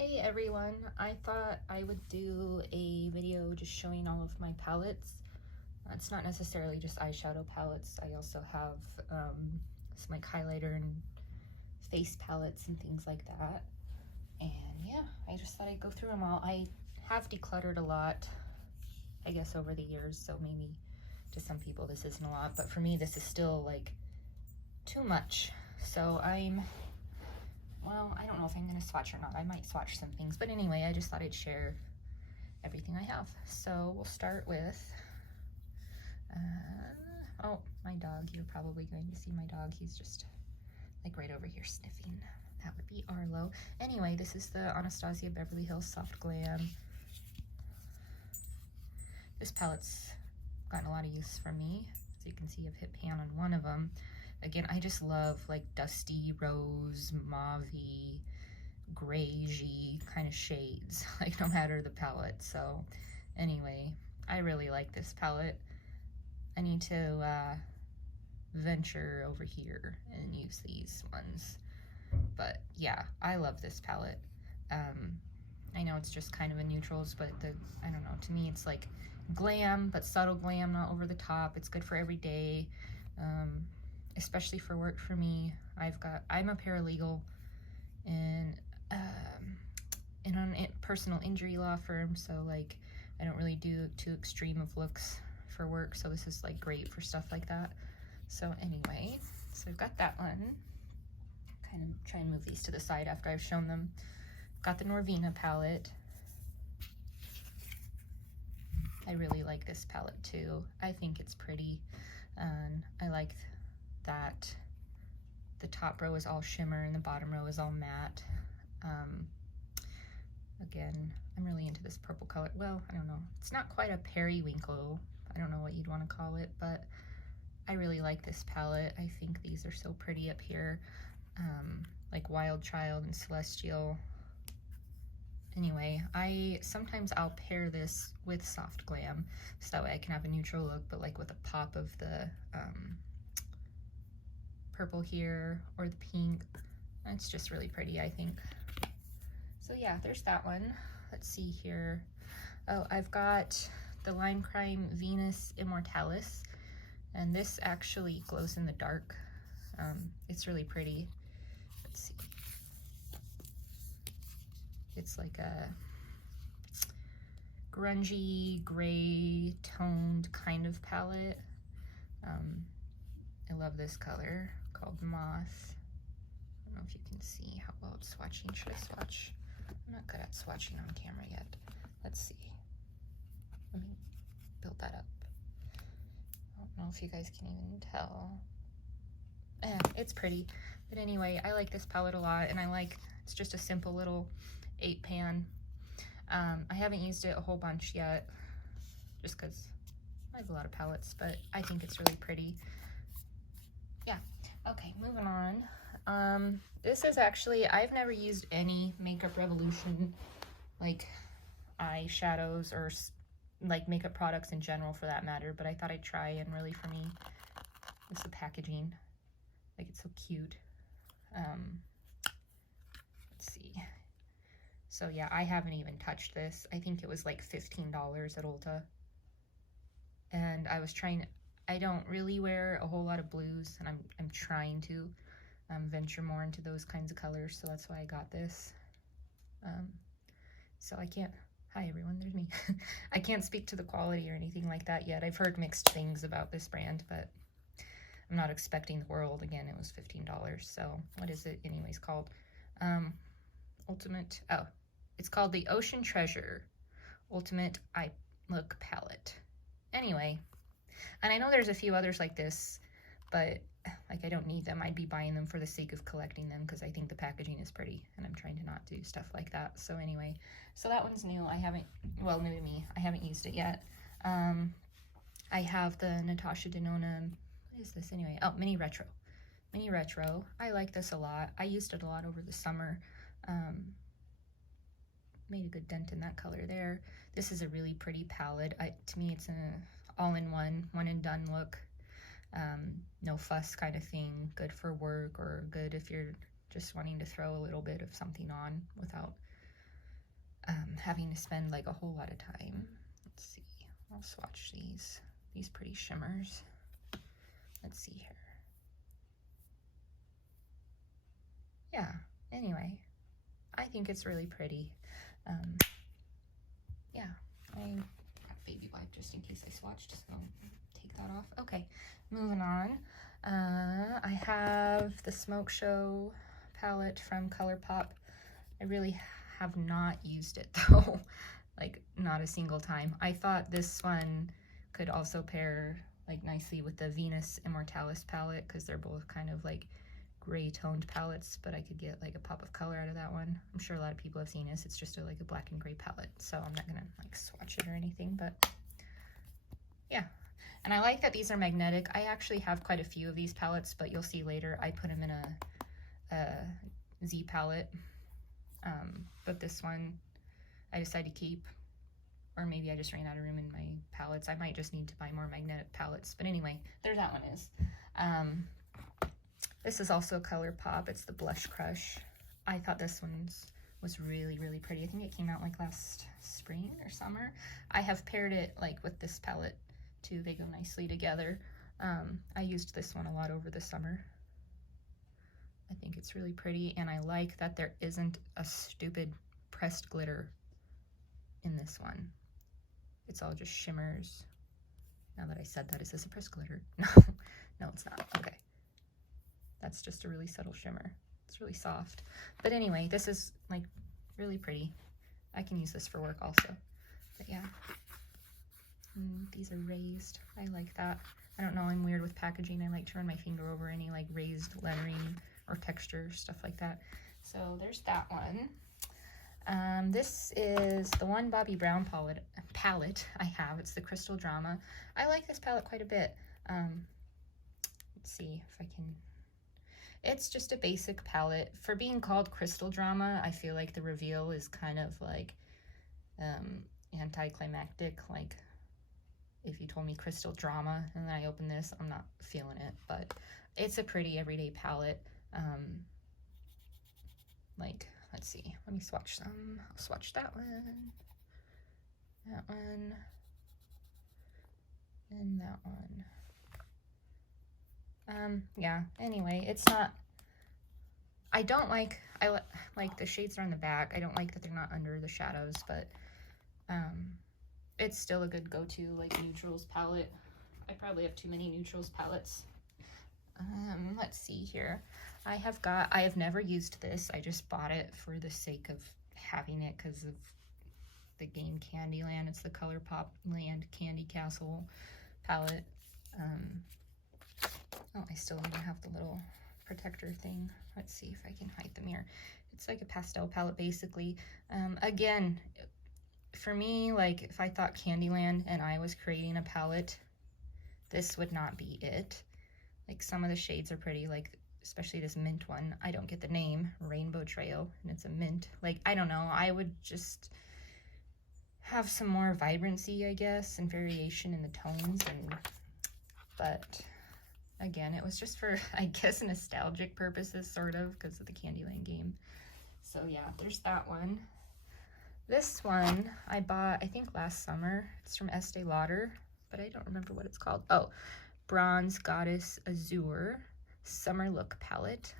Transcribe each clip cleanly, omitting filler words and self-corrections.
Hey everyone, I thought I would do a video just showing all of my palettes. It's not necessarily just eyeshadow palettes. I also have some like highlighter and face palettes and things like that. And yeah, I just thought I'd go through them all. I have decluttered a lot, I guess, over the years, so maybe to some people this isn't a lot, but for me this is still like too much. So well, I don't know if I'm going to swatch or not. I might swatch some things. But anyway, I just thought I'd share everything I have. So we'll start with, oh, my dog. You're probably going to see my dog. He's just like right over here sniffing. That would be Arlo. Anyway, this is the Anastasia Beverly Hills Soft Glam. This palette's gotten a lot of use from me. As you can see, I've hit pan on one of them. Again, I just love like dusty rose, mauve-y, grayish kind of shades, like no matter the palette. So anyway, I really like this palette. I need to venture over here and use these ones. But yeah, I love this palette. I know it's just kind of a neutrals, but I don't know, to me it's like glam, but subtle glam, not over the top. It's good for every day. Especially for work for me. I'm a paralegal in a personal injury law firm, so like I don't really do too extreme of looks for work, so this is like great for stuff like that. So anyway, so I've got that one. Kind of try and move these to the side after I've shown them. Got the Norvina palette. I really like this palette too. I think it's pretty, and I like that the top row is all shimmer and the bottom row is all matte. Again, I'm really into this purple color. Well, I don't know. It's not quite a periwinkle. I don't know what you'd want to call it, but I really like this palette. I think these are so pretty up here. Like Wild Child and Celestial. Anyway, sometimes I'll pair this with Soft Glam, so that way I can have a neutral look, but like with a pop of the purple here or the pink. It's just really pretty, I think. So yeah, there's that one. Let's see here. Oh, I've got the Lime Crime Venus Immortalis, and this actually glows in the dark. It's really pretty. Let's see. It's like a grungy, gray toned kind of palette. I love this color called Moth. I don't know if you can see how well it's swatching. Should I swatch? I'm not good at swatching on camera yet. Let's see. Let me build that up. I don't know if you guys can even tell. It's pretty. But anyway, I like this palette a lot, and it's just a simple little 8 pan. I haven't used it a whole bunch yet, just because I have a lot of palettes, but I think it's really pretty. Yeah, okay, moving on. This is actually, I've never used any Makeup Revolution, like eyeshadows or like makeup products in general for that matter, but I thought I'd try, and really for me, it's the packaging. Like, it's so cute. Let's see. So yeah, I haven't even touched this. I think it was like $15 at Ulta. And I don't really wear a whole lot of blues, and I'm trying to venture more into those kinds of colors, so that's why I got this. So I can't, hi everyone, there's me. I can't speak to the quality or anything like that yet. I've heard mixed things about this brand, but I'm not expecting the world. Again, it was $15, so what is it anyways called? It's called the Ocean Treasure Ultimate Eye Look Palette. Anyway, and I know there's a few others like this, but like I don't need them. I'd be buying them for the sake of collecting them because I think the packaging is pretty, and I'm trying to not do stuff like that. So anyway, so that one's new. New to me. I haven't used it yet. I have the Natasha Denona, what is this anyway? Oh, Mini Retro. Mini Retro. I like this a lot. I used it a lot over the summer. Made a good dent in that color there. This is a really pretty palette. To me, it's an all-in-one, one-and-done look. No fuss kind of thing. Good for work, or good if you're just wanting to throw a little bit of something on without having to spend like a whole lot of time. Let's see, I'll swatch these pretty shimmers. Let's see here. Yeah, anyway, I think it's really pretty. Yeah, I got a baby wipe just in case I swatched, so take that off. Okay, moving on. I have the Smoke Show palette from ColourPop. I really have not used it though, like not a single time. I thought this one could also pair like nicely with the Venus Immortalis palette because they're both kind of like gray toned palettes, but I could get like a pop of color out of that one. I'm sure a lot of people have seen this. It's just like a black and gray palette, so I'm not gonna like swatch it or anything, but yeah. And I like that these are magnetic. I actually have quite a few of these palettes, but you'll see later I put them in a Z palette, but this one I decided to keep, or maybe I just ran out of room in my palettes. I might just need to buy more magnetic palettes, but anyway, there that one is. This is also ColourPop. It's the Blush Crush. I thought this one was really, really pretty. I think it came out like last spring or summer. I have paired it like with this palette too. They go nicely together. I used this one a lot over the summer. I think it's really pretty, and I like that there isn't a stupid pressed glitter in this one. It's all just shimmers. Now that I said that, is this a pressed glitter? No, no, it's not. Okay. That's just a really subtle shimmer. It's really soft. But anyway, this is like really pretty. I can use this for work also. But yeah. These are raised. I like that. I don't know, I'm weird with packaging. I like to run my finger over any like raised lettering or texture, stuff like that. So there's that one. This is the one Bobbi Brown palette I have. It's the Crystal Drama. I like this palette quite a bit. Let's see if I can... It's just a basic palette. For being called Crystal Drama, I feel like the reveal is kind of like anticlimactic. Like if you told me Crystal Drama and then I open this, I'm not feeling it, but it's a pretty everyday palette. Like, let's see, let me swatch some. I'll swatch that one, and that one. Yeah, anyway, it's not, I don't like, like the shades are on the back. I don't like that they're not under the shadows, but it's still a good go-to like neutrals palette. I probably have too many neutrals palettes. Let's see here. I have never used this. I just bought it for the sake of having it because of the game Candyland. It's the ColourPop Land Candy Castle palette. Oh, I still even have the little protector thing. Let's see if I can hide the mirror. It's like a pastel palette basically. Again, for me, like if I thought Candyland and I was creating a palette, this would not be it. Like some of the shades are pretty, like especially this mint one. I don't get the name, Rainbow Trail, and it's a mint. Like, I don't know, I would just have some more vibrancy, I guess, and variation in the tones, but again, it was just for, I guess, nostalgic purposes, sort of, because of the Candyland game. So yeah, there's that one. This one I bought, I think, last summer. It's from Estee Lauder, but I don't remember what it's called. Oh, Bronze Goddess Azure Summer Look Palette.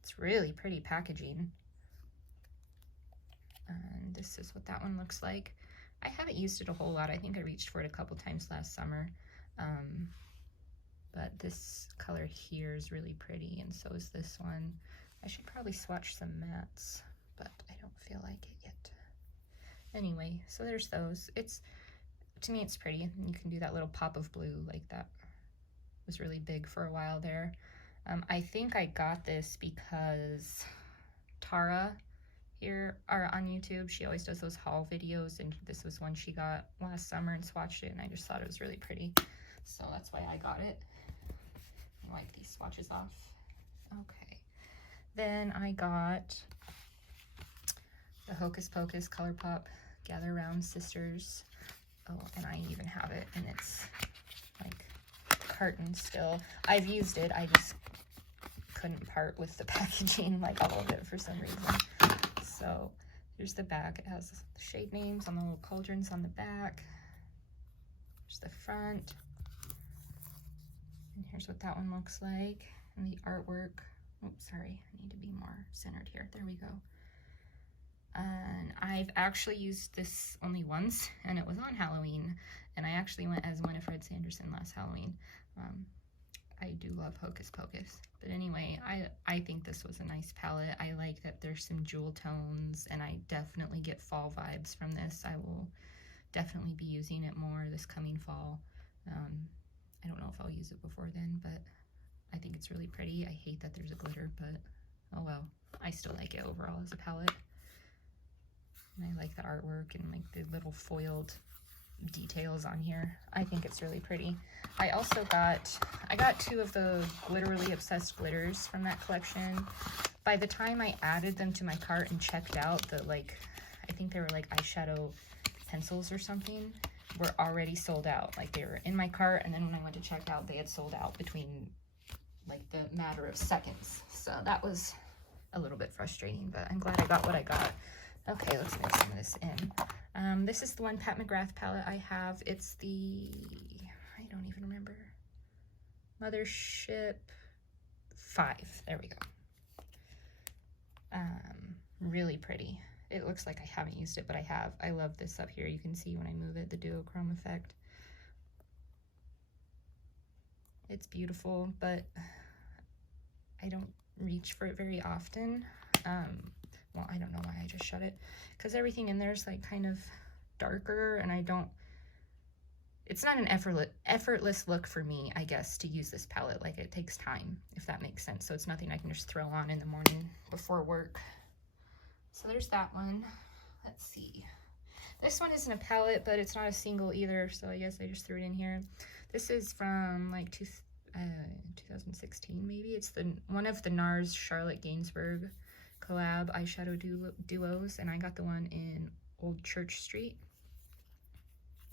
It's really pretty packaging. And this is what that one looks like. I haven't used it a whole lot. I think I reached for it a couple times last summer. But this color here is really pretty, and so is this one. I should probably swatch some mattes, but I don't feel like it yet. Anyway, so there's those. To me, it's pretty. You can do that little pop of blue, like that was really big for a while there. I think I got this because Tara here on YouTube, she always does those haul videos, and this was one she got last summer and swatched it, and I just thought it was really pretty. So that's why I got it. I wipe these swatches off. Okay. Then I got the Hocus Pocus ColourPop Gather Round Sisters. Oh, and I even have it, and it's like carton still. I've used it, I just couldn't part with the packaging, like all of it for some reason. So Here's the back. It has the shade names on the little cauldrons on the back. Here's the front. And here's what that one looks like. And the artwork. Oops, sorry. I need to be more centered here. There we go. And I've actually used this only once, and it was on Halloween. And I actually went as Winifred Sanderson last Halloween. I do love Hocus Pocus. But anyway, I think this was a nice palette. I like that there's some jewel tones, and I definitely get fall vibes from this. I will definitely be using it more this coming fall. I don't know if I'll use it before then, but I think it's really pretty. I hate that there's a glitter, but oh well. I still like it overall as a palette. And I like the artwork and like the little foiled details on here. I think it's really pretty. I also got 2 of the Glitterly Obsessed glitters from that collection. By the time I added them to my cart and checked out, I think they were like eyeshadow pencils or something, were already sold out. Like they were in my cart, and then when I went to check out, they had sold out between like the matter of seconds. So that was a little bit frustrating, but I'm glad I got what I got. Okay, let's mix some of this in. This is the one Pat McGrath palette I have. It's the, I don't even remember, Mothership 5. There we go. Really pretty. It looks like I haven't used it, but I have. I love this up here. You can see when I move it, the duochrome effect. It's beautiful, but I don't reach for it very often. Well, I don't know why I just shut it, because everything in there is like kind of darker, and it's not an effortless look for me, I guess, to use this palette. Like, it takes time, if that makes sense. So it's nothing I can just throw on in the morning before work. So there's that one. Let's see. This one isn't a palette, but it's not a single either, so I guess I just threw it in here. This is from like 2016 maybe. It's one of the NARS Charlotte Gainsbourg collab eyeshadow duos, and I got the one in Old Church Street.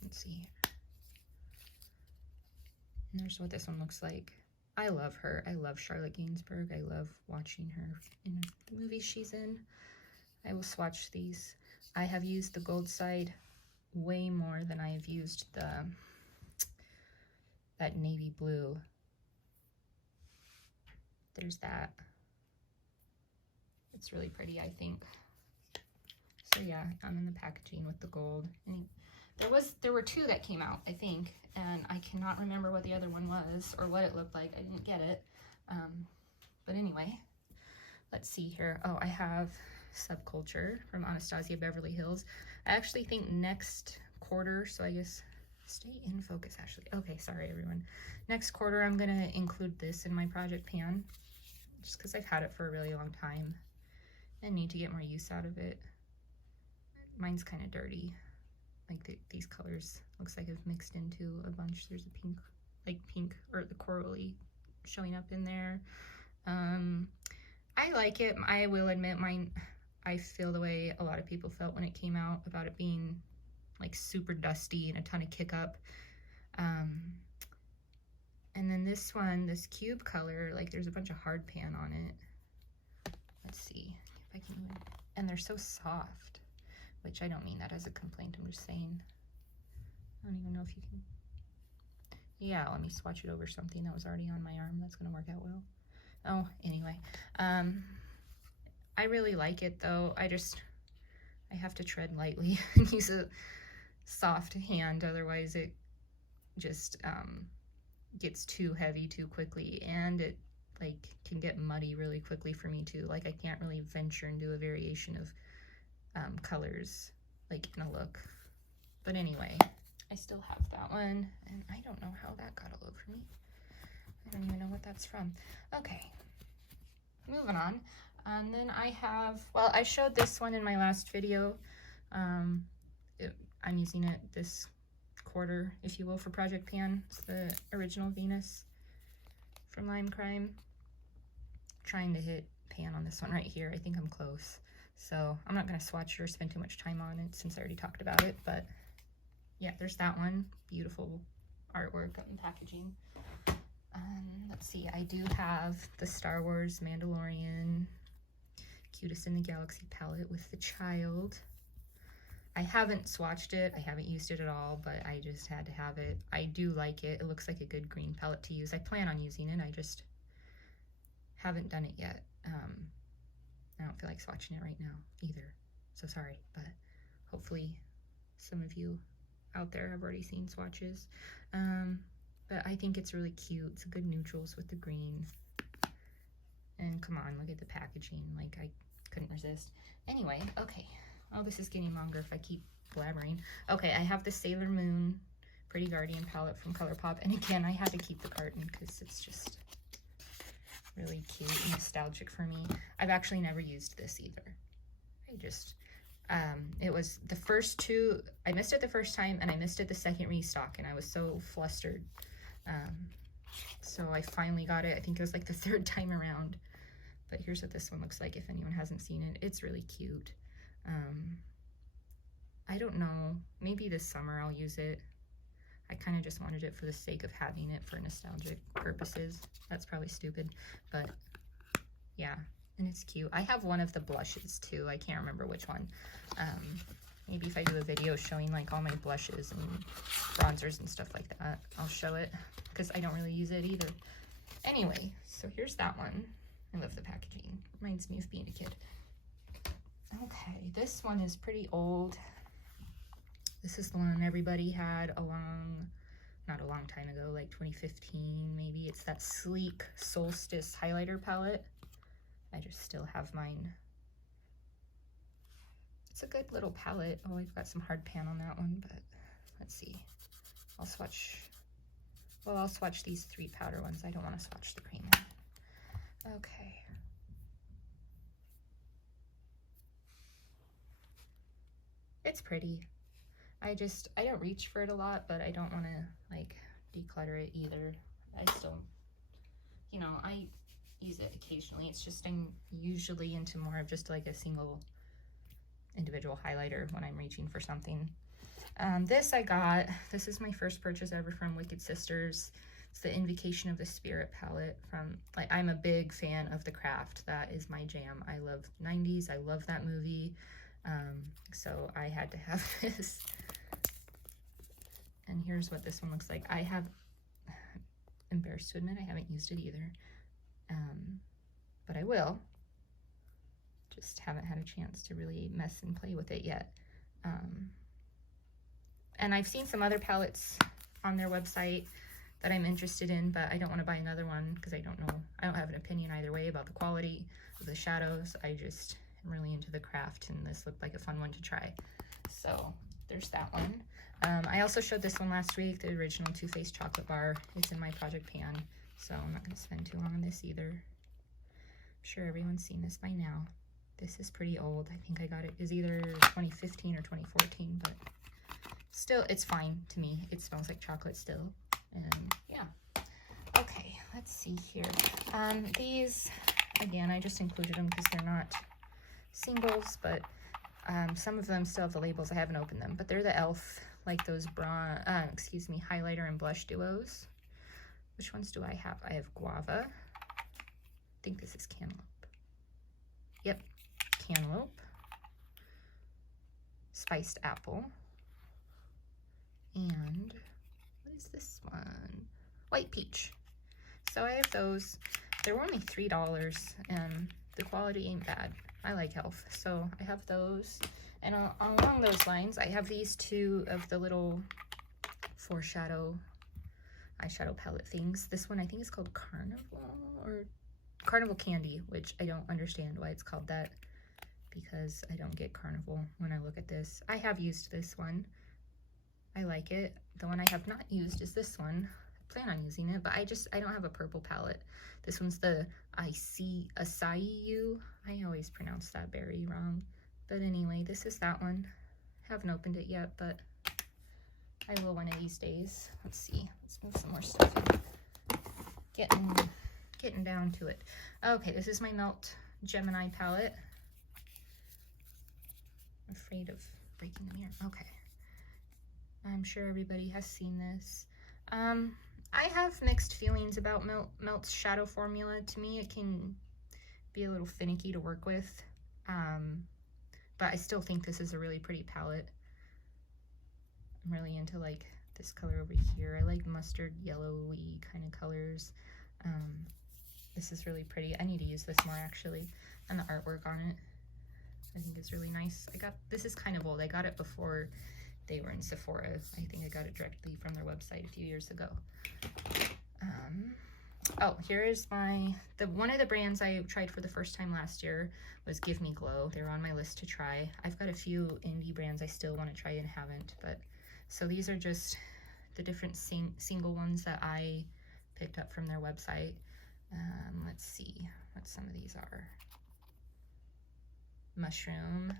Let's see. And there's what this one looks like. I love her. I love Charlotte Gainsbourg. I love watching her in the movies she's in. I will swatch these. I have used the gold side way more than I have used that navy blue. There's that. It's really pretty, I think. So yeah, I'm in the packaging with the gold. And there were 2 that came out, I think, and I cannot remember what the other one was or what it looked like. I didn't get it. But anyway, let's see here. Oh, I have Subculture from Anastasia Beverly Hills. I actually think next quarter, so I guess stay in focus, Ashley. Okay, sorry everyone. Next quarter, I'm gonna include this in my project pan, just because I've had it for a really long time and need to get more use out of it. Mine's kind of dirty. Like these colors, looks like I've mixed into a bunch. There's a pink, like pink, or the corally showing up in there. I like it. I will admit mine, I feel the way a lot of people felt when it came out, about it being like super dusty and a ton of kick up. And then this one, this cube color, like there's a bunch of hard pan on it. Let's see if I can, and they're so soft, which I don't mean that as a complaint, I'm just saying. I don't even know if you can, yeah, let me swatch it over something that was already on my arm. That's gonna work out well. Oh, anyway, I really like it though. I have to tread lightly and use a soft hand, otherwise it just gets too heavy too quickly, and it like can get muddy really quickly for me too. Like I can't really venture and do a variation of colors like in a look. But anyway, I still have that one, and I don't know how that got all over me. I don't even know what that's from. Okay, moving on. And then I have, well, I showed this one in my last video. I'm using it this quarter, if you will, for Project Pan. It's the original Venus from Lime Crime. Trying to hit pan on this one right here. I think I'm close. So I'm not going to swatch it or spend too much time on it since I already talked about it. But yeah, there's that one. Beautiful artwork and packaging. Let's see, I do have the Star Wars Mandalorian Cutest in the Galaxy palette with the child. I haven't swatched it. I haven't used it at all, but I just had to have it. I do like it. It looks like a good green palette to use. I plan on using it. I just haven't done it yet. I don't feel like swatching it right now either. So sorry, but hopefully some of you out there have already seen swatches. But I think it's really cute. It's good neutrals with the green. And come on, look at the packaging. Like, I couldn't resist. Anyway, okay. Oh, this is getting longer if I keep blabbering. Okay, I have the Sailor Moon Pretty Guardian palette from ColourPop. And again, I had to keep the carton because it's just really cute and nostalgic for me. I've actually never used this either. I just, it was the first two, I missed it the first time and I missed it the second restock and I was so flustered. So I finally got it. I think it was like the third time around. But here's what this one looks like if anyone hasn't seen it. It's really cute. I don't know, maybe this summer I'll use it. I kind of just wanted it for the sake of having it for nostalgic purposes. That's probably stupid, but yeah, and it's cute. I have one of the blushes too. I can't remember which one. Maybe if I do a video showing like all my blushes and bronzers and stuff like that, I'll show it because I don't really use it either. Anyway, so here's that one. I love the packaging. Reminds me of being a kid. Okay, this one is pretty old. This is the one everybody had not a long time ago, like 2015 maybe. It's that sleek Solstice highlighter palette. I just still have mine. It's a good little palette. Oh, I've got some hard pan on that one, but let's see. I'll swatch these 3 powder ones. I don't want to swatch the cream one. Okay. It's pretty. I don't reach for it a lot, but I don't want to like declutter it either. I still, you know, I use it occasionally. It's just I'm usually into more of just like a single individual highlighter when I'm reaching for something. This is my first purchase ever from Wicked Sisters. It's the Invocation of the Spirit palette from, like, I'm a big fan of The Craft. That is my jam. I love 90s. I love that movie. So I had to have this. And here's what this one looks like. Embarrassed to admit, I haven't used it either. But I will. Just haven't had a chance to really mess and play with it yet. And I've seen some other palettes on their website that I'm interested in, but I don't want to buy another one because I don't know. I don't have an opinion either way about the quality of the shadows. I just am really into The Craft, and this looked like a fun one to try. So there's that one. I also showed this one last week, the original Too Faced chocolate bar. It's in my project pan, so I'm not going to spend too long on this either. I'm sure everyone's seen this by now. This is pretty old. I think I got it is either 2015 or 2014, but still, it's fine to me. It smells like chocolate still, and yeah. Okay, let's see here. These, again, I just included them because they're not singles, but some of them still have the labels. I haven't opened them, but they're the e.l.f., like those highlighter and blush duos. Which ones do I have? I have Guava. I think this is Cantaloupe. Yep, Cantaloupe. Spiced Apple. And what is this one? White Peach. So I have those. They were only $3, and the quality ain't bad. I like e.l.f., so I have those. And along those lines, I have these 2 of the little foreshadow eyeshadow palette things. This one I think is called Carnival or Carnival Candy, which I don't understand why it's called that because I don't get Carnival when I look at this. I have used this one. I like it. The one I have not used is this one. I plan on using it, but I don't have a purple palette. This one's the Acai. I always pronounce that very wrong. But anyway, this is that one. Haven't opened it yet, but I will one of these days. Let's see. Let's move some more stuff in. Getting down to it. Okay, this is my Melt Gemini palette. I'm afraid of breaking the mirror. Okay. I'm sure everybody has seen this. I have mixed feelings about Melt's shadow formula. To me, it can be a little finicky to work with. But I still think this is a really pretty palette. I'm really into like this color over here. I like mustard yellowy kind of colors. This is really pretty. I need to use this more actually. And the artwork on it, I think is really nice. This is kind of old. I got it before they were in Sephora. I think I got it directly from their website a few years ago. Oh, here is one of the brands I tried for the first time last year was Give Me Glow. They're on my list to try. I've got a few indie brands I still want to try and haven't, but so these are just the different single ones that I picked up from their website. Let's see what some of these are. Mushroom.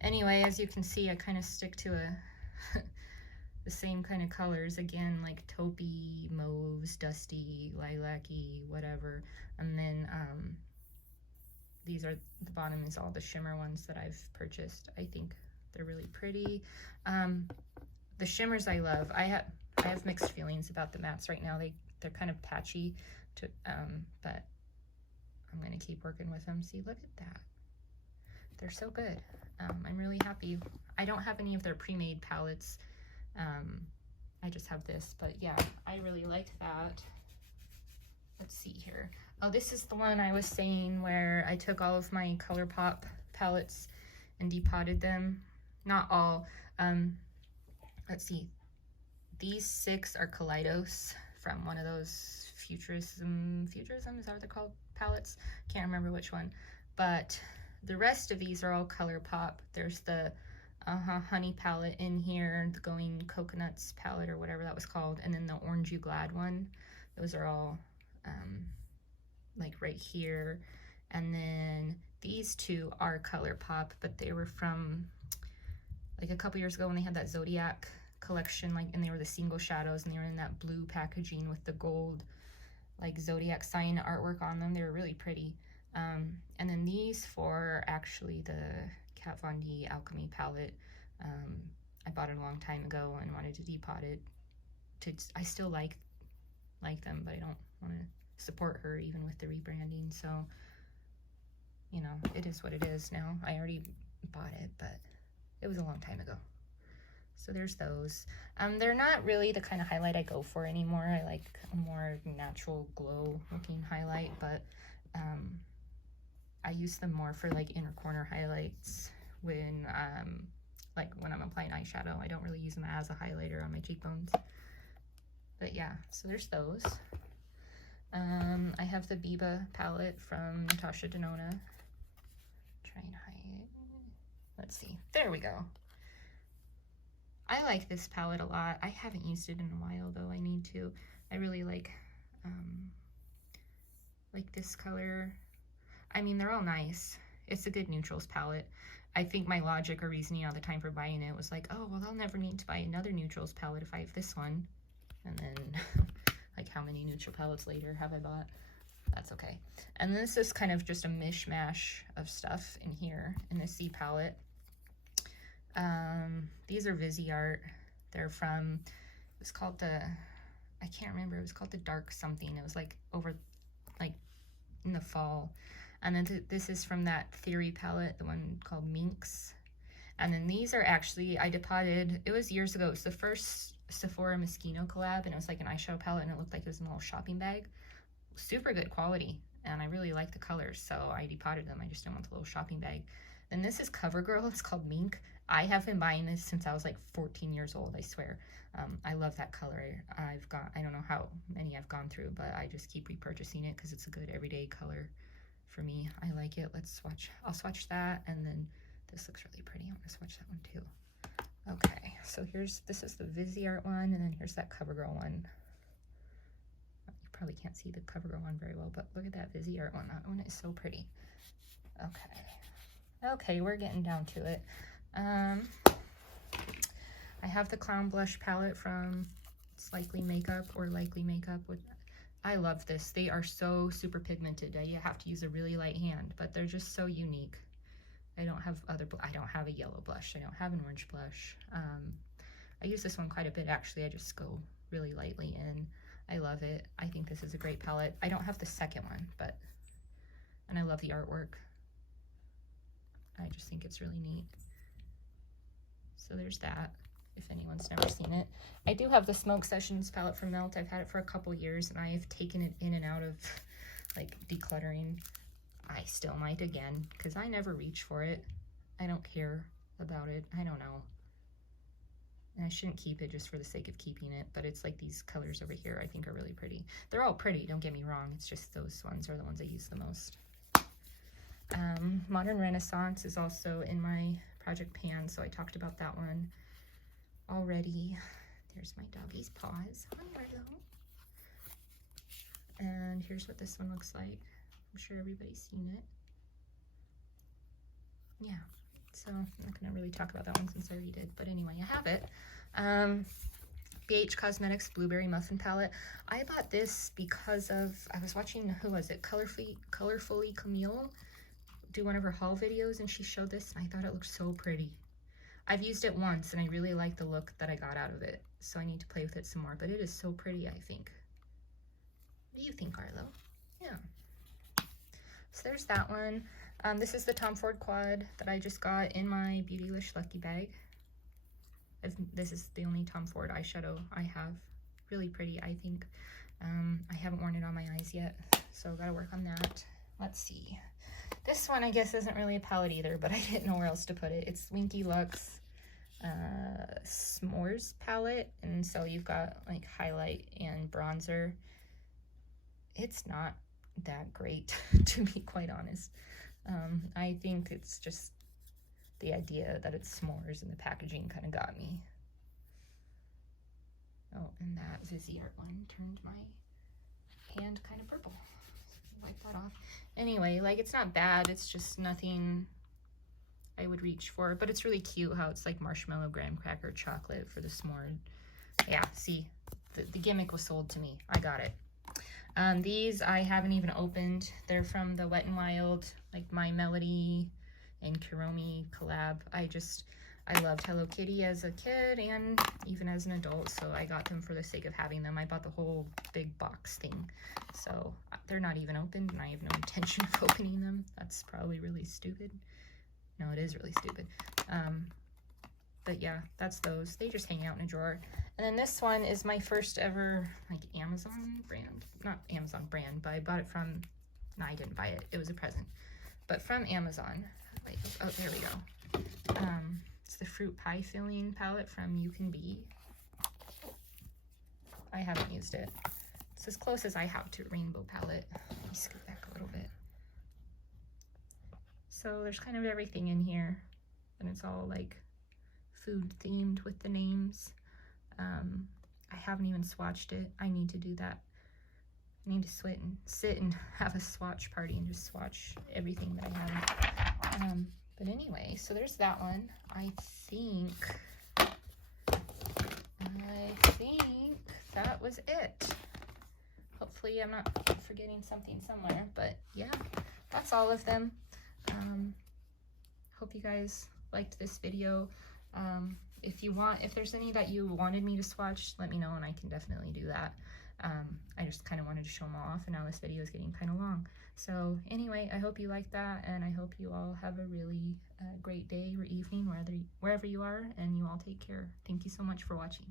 Anyway, as you can see, I kind of stick to the same kind of colors again, like taupey, mauves, dusty, lilac-y, whatever. And then these are, the bottom is all the shimmer ones that I've purchased. I think they're really pretty. The shimmers I love. I have mixed feelings about the mattes right now. They're kind of patchy, but I'm gonna keep working with them. See, look at that. They're so good. I'm really happy. I don't have any of their pre-made palettes. I just have this, but yeah, I really like that. Let's see here. Oh, this is the one I was saying where I took all of my ColourPop palettes and depotted them. Not all. Let's see. These 6 are Kaleidos from one of those Futurism, is that what they're called? Palettes? Can't remember which one. But the rest of these are all ColourPop. There's the honey palette in here, the Going Coconuts palette or whatever that was called, and then the Orange You Glad one. Those are all like right here. And then these 2 are ColourPop, but they were from like a couple years ago when they had that Zodiac collection, like, and they were the single shadows, and they were in that blue packaging with the gold like Zodiac sign artwork on them. They were really pretty. And then these 4 are actually the Kat Von D Alchemy palette. I bought it a long time ago and wanted to depot it. I still like them, but I don't want to support her even with the rebranding. So, you know, it is what it is now. I already bought it, but it was a long time ago. So there's those. They're not really the kind of highlight I go for anymore. I like a more natural glow looking highlight, but I use them more for like inner corner highlights when I'm applying eyeshadow. I don't really use them as a highlighter on my cheekbones. But yeah, so there's those. I have the Biba palette from Natasha Denona. Try and hide it. Let's see. There we go. I like this palette a lot. I haven't used it in a while though. I need to. I really like this color. I mean, they're all nice. It's a good neutrals palette. I think my logic or reasoning all the time for buying it was like, oh, well, I'll never need to buy another neutrals palette if I have this one. And then, like, how many neutral palettes later have I bought? That's okay. And this is kind of just a mishmash of stuff in here in the C palette. These are Viseart. They're from, it was called the, I can't remember, it was called the Dark something. It was like over, like in the fall. And then this is from that Theory palette, the one called Minx. And then these are actually, I depotted, it was years ago. It was the first Sephora Moschino collab, and it was like an eyeshadow palette, and it looked like it was in a little shopping bag. Super good quality, and I really like the colors, so I depotted them. I just didn't want the little shopping bag. Then this is CoverGirl. It's called Mink. I have been buying this since I was like 14 years old, I swear. I love that color. I don't know how many I've gone through, but I just keep repurchasing it because it's a good everyday color for me. I like it. Let's swatch. I'll swatch that, and then this looks really pretty. I'm gonna swatch that one too. Okay, so this is the Viseart one, and then here's that CoverGirl one. You probably can't see the CoverGirl one very well, but look at that Viseart one. That one is so pretty. Okay, we're getting down to it. I have the Clown Blush palette from Likely Makeup. I love this. They are so super pigmented. You have to use a really light hand, but they're just so unique. I don't have a yellow blush. I don't have an orange blush. I use this one quite a bit actually. I just go really lightly in. I love it. I think this is a great palette. I don't have the second one, and I love the artwork. I just think it's really neat. So there's that, if anyone's never seen it. I do have the Smoke Sessions palette from Melt. I've had it for a couple years, and I've taken it in and out of like decluttering. I still might again, because I never reach for it. I don't care about it. I don't know. And I shouldn't keep it just for the sake of keeping it, but it's like these colors over here I think are really pretty. They're all pretty, don't get me wrong. It's just those ones are the ones I use the most. Modern Renaissance is also in my project pan, so I talked about that one already. There's my doggy's paws. Hi, Marlo. And here's what this one looks like. I'm sure everybody's seen it. Yeah. So I'm not going to really talk about that one since I already did. But anyway, I have it. BH Cosmetics Blueberry Muffin Palette. I bought this because of, I was watching, who was it? Colorfully Camille do one of her haul videos, and she showed this, and I thought it looked so pretty. I've used it once, and I really like the look that I got out of it. So I need to play with it some more. But it is so pretty, I think. What do you think, Arlo? Yeah. So there's that one. This is the Tom Ford Quad that I just got in my Beautylish Lucky Bag. This is the only Tom Ford eyeshadow I have. Really pretty, I think. I haven't worn it on my eyes yet, so gotta work on that. Let's see. This one, I guess, isn't really a palette either, but I didn't know where else to put it. It's Winky Lux S'mores palette, and so you've got like highlight and bronzer. It's not that great, to be quite honest. I think it's just the idea that it's s'mores and the packaging kind of got me. Oh, and that Viseart one turned my hand kind of purple. Wipe that off. Anyway, like, it's not bad. It's just nothing I would reach for, but it's really cute how it's like marshmallow, graham cracker, chocolate for the s'more. Yeah, see, the gimmick was sold to me. I got it. These I haven't even opened. They're from the Wet n Wild, like My Melody and Kuromi collab. I loved Hello Kitty as a kid and even as an adult, so I got them for the sake of having them. I bought the whole big box thing, so they're not even opened, and I have no intention of opening them. That's probably really stupid. No, it is really stupid. But yeah, that's those. They just hang out in a drawer. And then this one is my first ever like Amazon brand. Not Amazon brand, but I bought it from, no, I didn't buy it. It was a present. But from Amazon. Wait, oh, there we go. It's the Fruit Pie Filling palette from You Can Be. I haven't used it. It's as close as I have to a rainbow palette. Let me scoot back a little bit. So there's kind of everything in here. And it's all like food themed with the names. I haven't even swatched it. I need to do that. I need to sit and have a swatch party and just swatch everything that I have. But anyway, so there's that one. I think that was it. Hopefully I'm not forgetting something somewhere, but yeah, that's all of them. Hope you guys liked this video. If there's any that you wanted me to swatch, let me know and I can definitely do that. I just kind of wanted to show them all off, and now this video is getting kind of long. So anyway, I hope you liked that, and I hope you all have a really great day or evening wherever you are, and you all take care. Thank you so much for watching.